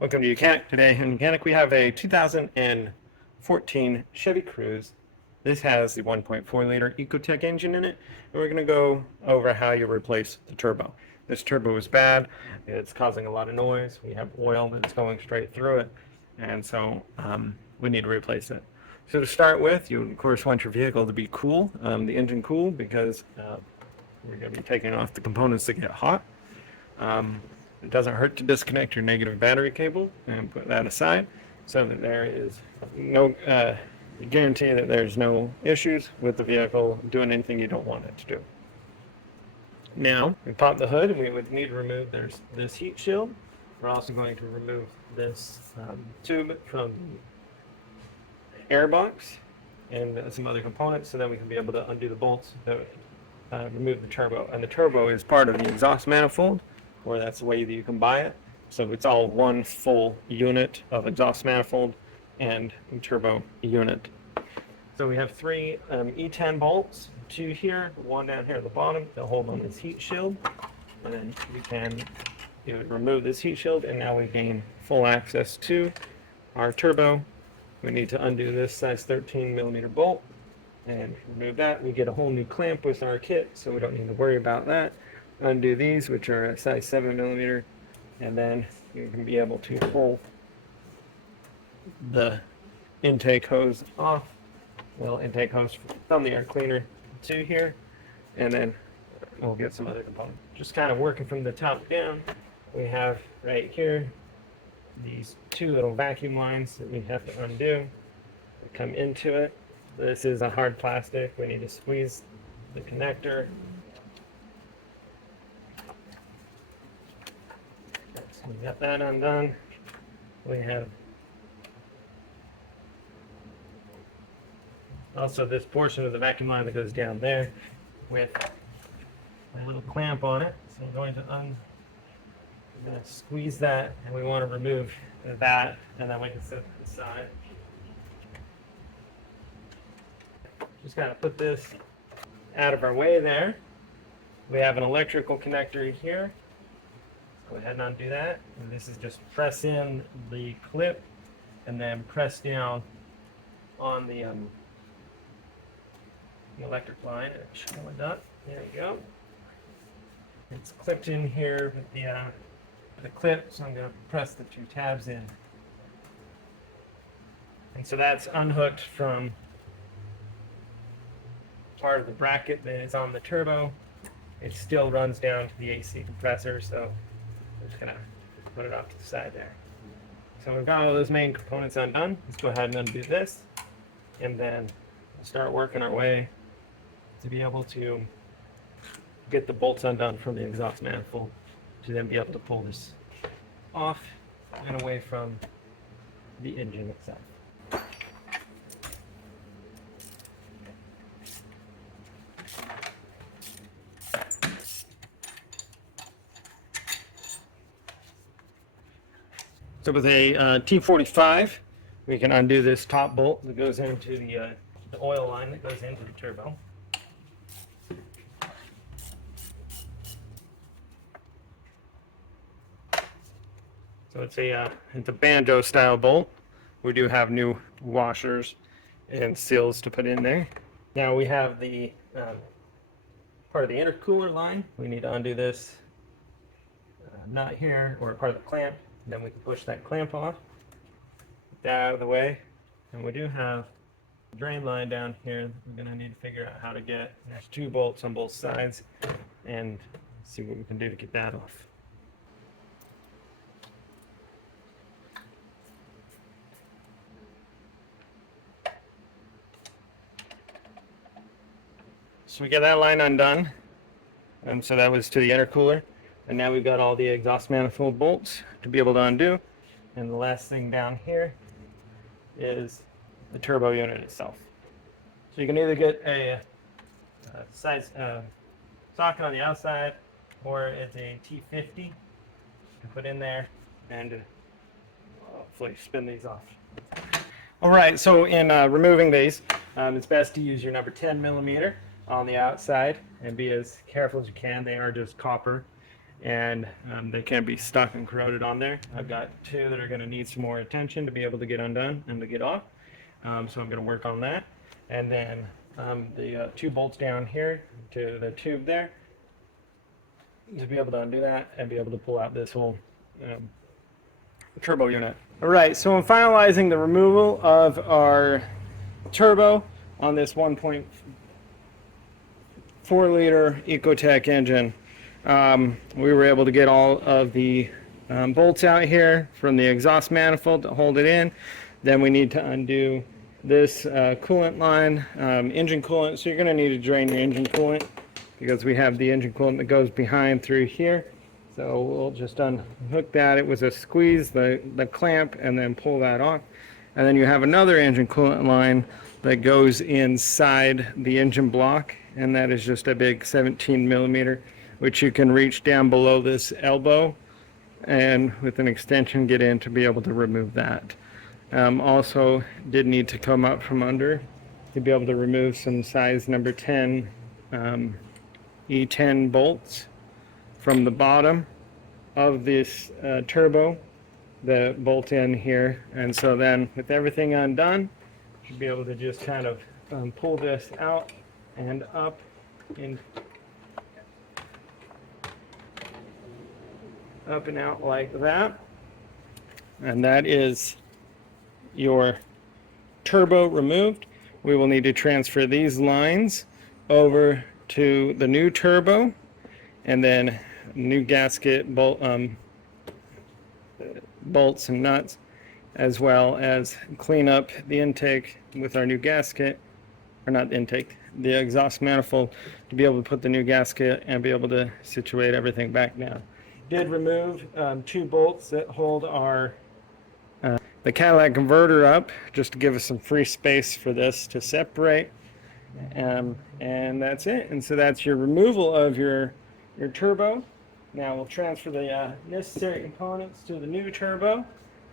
Welcome to Mechanic. Today in Mechanic we have a 2014 Chevy Cruze. This has the 1.4 liter Ecotec engine in it, and we're going to go over how you replace the turbo. This turbo is bad, it's causing a lot of noise, we have oil that's going straight through it, and so we need to replace it. So to start with, you of course want your vehicle to be cool, the engine cool, because we're going to be taking off the components that get hot. It doesn't hurt to disconnect your negative battery cable and put that aside so that there is no guarantee that there's no issues with the vehicle doing anything you don't want it to do. Now, we pop the hood and we would need to remove this heat shield. We're also going to remove this tube from the air box and some other components so that we can be able to undo the bolts that remove the turbo. And the turbo is part of the exhaust manifold, or that's the way that you can buy it. So it's all one full unit of exhaust manifold and turbo unit. So we have three E10 bolts, two here, one down here at the bottom. They'll hold on this heat shield, and then you would remove this heat shield, and now we gain full access to our turbo. We need to undo this size 13 millimeter bolt and remove that. We get a whole new clamp with our kit, so we don't need to worry about that. Undo these, which are a size 7 millimeter, and then you can be able to pull the intake hose off. Well, intake hose from the air cleaner to here, and then we'll get some other components. Just kind of working from the top down, we have right here these two little vacuum lines that we have to undo. We come into it. This is a hard plastic. We need to squeeze the connector. So we got that undone. We have also this portion of the vacuum line that goes down there with a little clamp on it. So we're going to squeeze that, and we want to remove that, and then we can set it aside. Just got to put this out of our way there. We have an electrical connector here. Go ahead and undo that. And this is just press in the clip and then press down on the electric line. It should go done. There we go. It's clipped in here with the clip, so I'm going to press the two tabs in. And so that's unhooked from part of the bracket that is on the turbo. It still runs down to the AC compressor, so I'm just going to put it off to the side there. So we've got all those main components undone. Let's go ahead and undo this, and then we'll start working our way to be able to get the bolts undone from the exhaust manifold to then be able to pull this off and away from the engine itself. So with a T45, we can undo this top bolt that goes into the oil line that goes into the turbo. So it's a banjo style bolt. We do have new washers and seals to put in there. Now we have the part of the intercooler line. We need to undo this nut here, or part of the clamp. Then we can push that clamp off, get that out of the way. And we do have a drain line down here that we're going to need to figure out how to get. There's two bolts on both sides, and see what we can do to get that off. So we get that line undone, and so that was to the intercooler. And now we've got all the exhaust manifold bolts to be able to undo. And the last thing down here is the turbo unit itself. So you can either get a size socket on the outside, or it's a T50 to put in there and hopefully spin these off. All right, so in removing these, it's best to use your number 10 millimeter on the outside and be as careful as you can. They are just copper. and they can be stuck and corroded on there. I've got two that are going to need some more attention to be able to get undone and to get off. So I'm going to work on that. And then the two bolts down here to the tube there to be able to undo that and be able to pull out this whole turbo unit. All right, so I'm finalizing the removal of our turbo on this 1.4 liter Ecotec engine. We were able to get all of the bolts out here from the exhaust manifold to hold it in. Then we need to undo this coolant line, engine coolant. So you're going to need to drain your engine coolant because we have the engine coolant that goes behind through here. So we'll just unhook that. It was a squeeze the clamp and then pull that off. And then you have another engine coolant line that goes inside the engine block, and that is just a big 17 millimeter, which you can reach down below this elbow and with an extension get in to be able to remove that. Also did need to come up from under to be able to remove some size number 10 E10 bolts from the bottom of this turbo that bolt in here. And so then with everything undone, you should be able to just kind of pull this out and up and out like that. And that is your turbo removed. We will need to transfer these lines over to the new turbo, and then new gasket bolts and nuts, as well as clean up the intake with our new gasket, or not the intake, the exhaust manifold, to be able to put the new gasket and be able to situate everything back down. Did remove two bolts that hold our the catalytic converter up, just to give us some free space for this to separate, and that's it. And so that's your removal of your turbo. Now we'll transfer the necessary components to the new turbo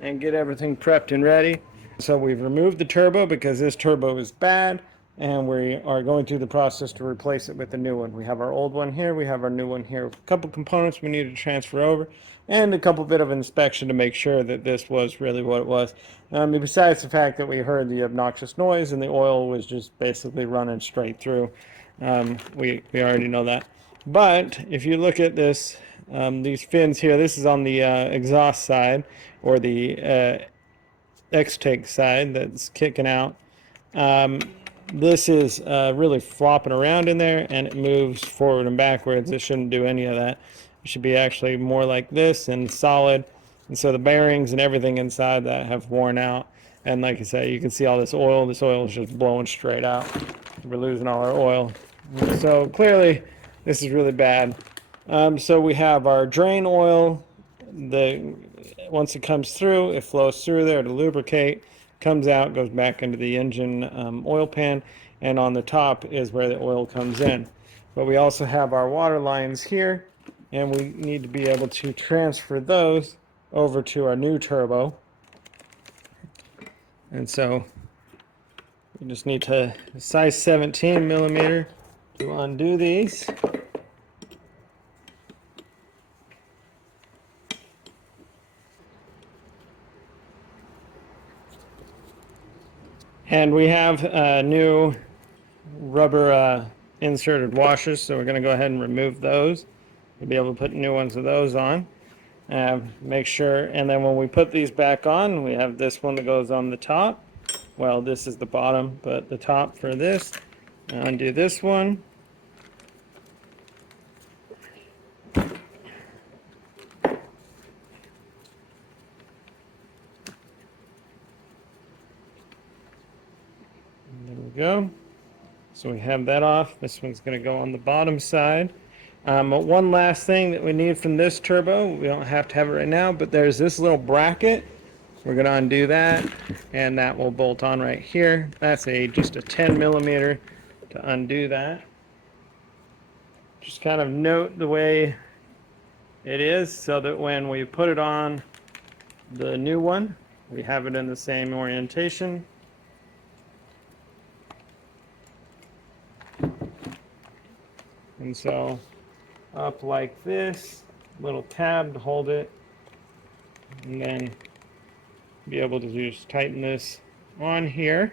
and get everything prepped and ready. So we've removed the turbo because this turbo is bad, and we are going through the process to replace it with a new one. We have our old one here, we have our new one here. A couple components we need to transfer over, and a couple bit of inspection to make sure that this was really what it was. Besides the fact that we heard the obnoxious noise and the oil was just basically running straight through. We already know that. But if you look at this, these fins here, this is on the exhaust side, or the extake side that's kicking out. This is really flopping around in there, and it moves forward and backwards. It shouldn't do any of that. It should be actually more like this and solid. And so the bearings and everything inside that have worn out. And like I say, you can see all this oil. This oil is just blowing straight out. We're losing all our oil. So clearly, this is really bad. So we have our drain oil. Once it comes through, it flows through there to lubricate, comes out, goes back into the engine oil pan, and on the top is where the oil comes in. But we also have our water lines here, and we need to be able to transfer those over to our new turbo. And so we just need to size 17 millimeter to undo these. And we have new rubber inserted washers, so we're going to go ahead and remove those. We'll be able to put new ones of those on. Make sure, and then when we put these back on, we have this one that goes on the top. Well, this is the bottom, but the top for this. Undo this one. There we go. So we have that off. This one's going to go on the bottom side. One last thing that we need from this turbo, we don't have to have it right now, but there's this little bracket. We're going to undo that, and that will bolt on right here. That's just a 10 millimeter to undo that. Just kind of note the way it is so that when we put it on the new one, we have it in the same orientation. And so up like this, little tab to hold it, and then be able to just tighten this on here.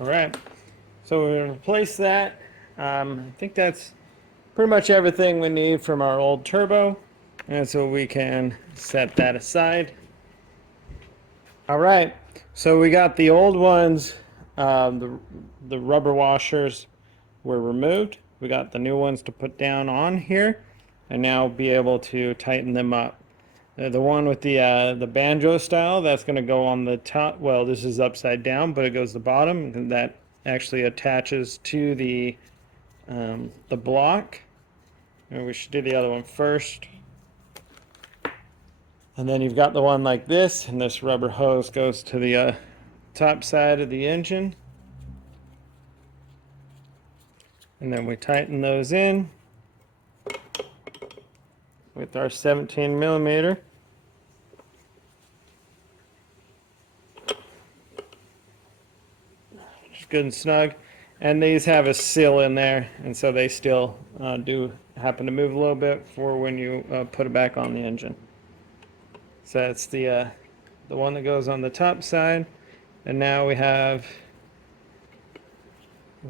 All right, so we replace that. I think that's pretty much everything we need from our old turbo, and so we can set that aside. All right, so we got the old ones, the rubber washers were removed. We got the new ones to put down on here, and now be able to tighten them up. The one with the banjo style, that's going to go on the top. Well, this is upside down, but it goes to the bottom, and that actually attaches to the block. And we should do the other one first. And then you've got the one like this, and this rubber hose goes to the top side of the engine. And then we tighten those in with our 17 millimeter. Just good and snug. And these have a seal in there, and so they still do happen to move a little bit for when you put it back on the engine. So that's the one that goes on the top side, and now we have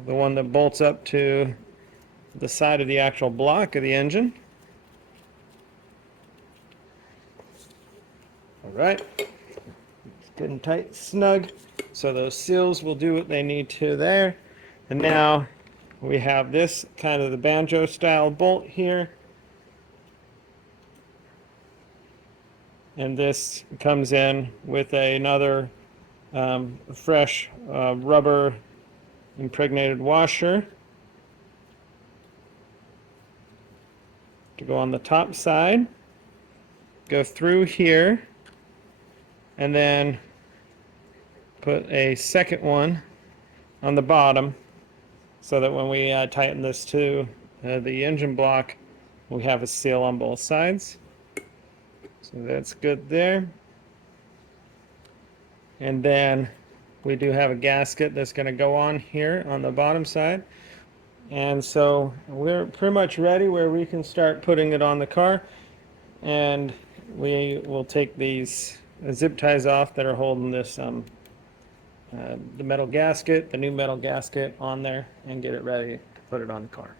the one that bolts up to the side of the actual block of the engine. All right, it's good and tight, snug. So those seals will do what they need to there. And now we have this kind of the banjo style bolt here. And this comes in with another fresh rubber impregnated washer to go on the top side, go through here, and then put a second one on the bottom so that when we tighten this to the engine block, we have a seal on both sides. So that's good there. And then we do have a gasket that's going to go on here on the bottom side. And so we're pretty much ready where we can start putting it on the car. And we will take these zip ties off that are holding this the metal gasket, the new metal gasket on there, and get it ready to put it on the car.